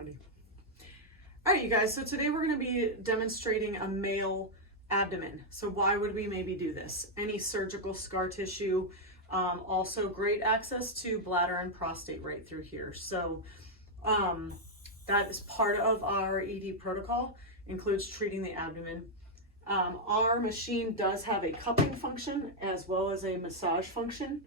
ready. All right, you guys, so today we're going to be demonstrating a male abdomen. So why would we maybe do this? Any surgical scar tissue, also great access to bladder and prostate right through here. So that is part of our ED protocol, includes treating the abdomen. Our machine does have a cupping function as well as a massage function.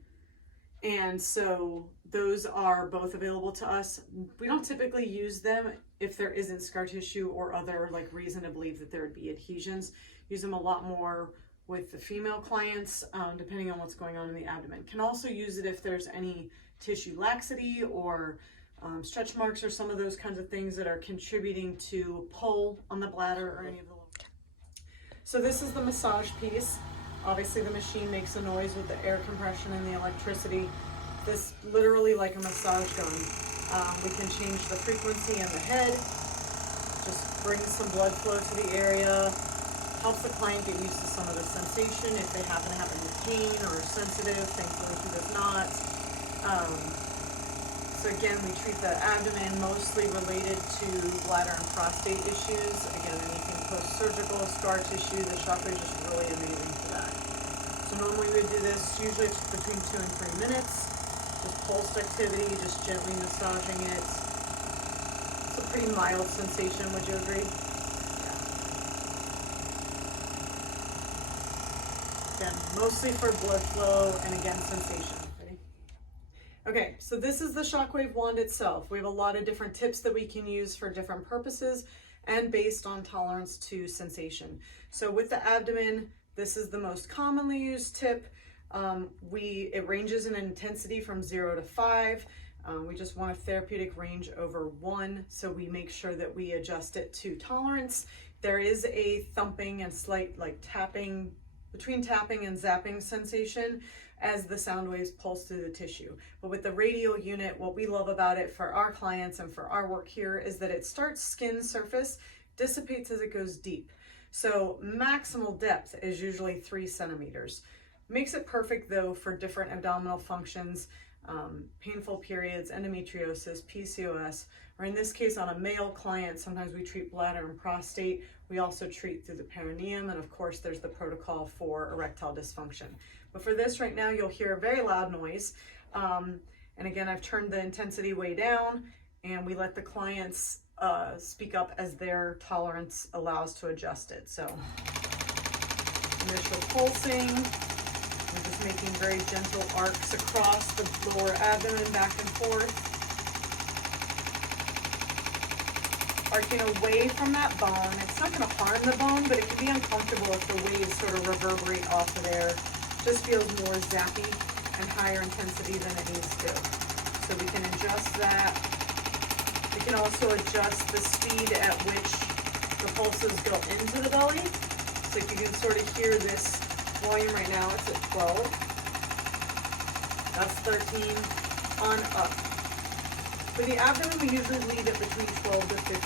And so those are both available to us. We don't typically use them if there isn't scar tissue or other reason to believe that there would be adhesions. Use them a lot more with the female clients, depending on what's going on in the abdomen. Can also use it if there's any tissue laxity or stretch marks or some of those kinds of things that are contributing to pull on the bladder or any of the. So this is the massage piece. Obviously the machine makes a noise with the air compression and the electricity. This literally like a massage gun. We can change the frequency in the head, just brings some blood flow to the area, helps the client get used to some of the sensation if they happen to have any pain or are sensitive. Thankfully he does not. So again, we treat the abdomen mostly related to bladder and prostate issues. Again, anything post-surgical, scar tissue, the Shockwave is just really amazing for that. So normally we would do this, usually it's between 2 and 3 minutes. Just pulsed activity, just gently massaging it. It's a pretty mild sensation, would you agree? Yeah. Again, mostly for blood flow and again, sensation. Okay, so this is the Shockwave wand itself. We have a lot of different tips that we can use for different purposes and based on tolerance to sensation. So with the abdomen, this is the most commonly used tip. It ranges in intensity from 0 to 5. We just want a therapeutic range over 1, so we make sure that we adjust it to tolerance. There is a thumping and slight tapping, between tapping and zapping sensation as the sound waves pulse through the tissue. But with the radial unit, what we love about it for our clients and for our work here is that it starts skin surface, dissipates as it goes deep. So maximal depth is usually 3 centimeters. Makes it perfect though for different abdominal functions, painful periods, endometriosis, PCOS, or in this case on a male client, sometimes we treat bladder and prostate. We also treat through the perineum, and of course there's the protocol for erectile dysfunction. But for this right now, you'll hear a very loud noise. And again, I've turned the intensity way down, and we let the clients speak up as their tolerance allows to adjust it. So initial pulsing, we're just making very gentle arcs across the lower abdomen, back and forth. Arcing away from that bone. It's not going to harm the bone, but it can be uncomfortable if the waves sort of reverberate off of there. Just feels more zappy and higher intensity than it needs to. So we can adjust that. We can also adjust the speed at which the pulses go into the belly. So you can sort of hear this volume right now, it's at 12. That's 13 on up. For the abdomen, we usually leave it between 12 to 15.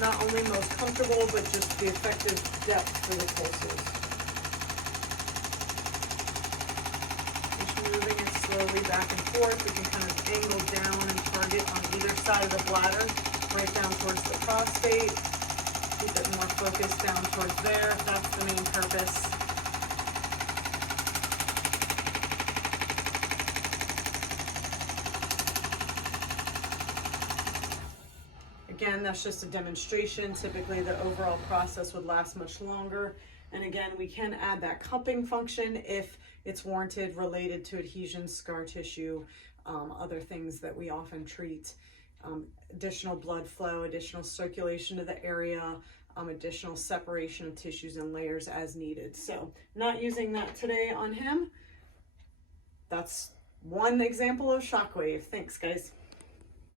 Not only most comfortable, but just the effective depth for the pulses. Moving it slowly back and forth. We can kind of angle down and target on either side of the bladder, right down towards the prostate. Keep it more focused down towards there if that's the main purpose. Again, that's just a demonstration. Typically the overall process would last much longer. And again, we can add that cupping function if it's warranted related to adhesion, scar tissue, other things that we often treat. Additional blood flow, additional circulation to the area, additional separation of tissues and layers as needed. So not using that today on him. That's one example of Shockwave. Thanks, guys.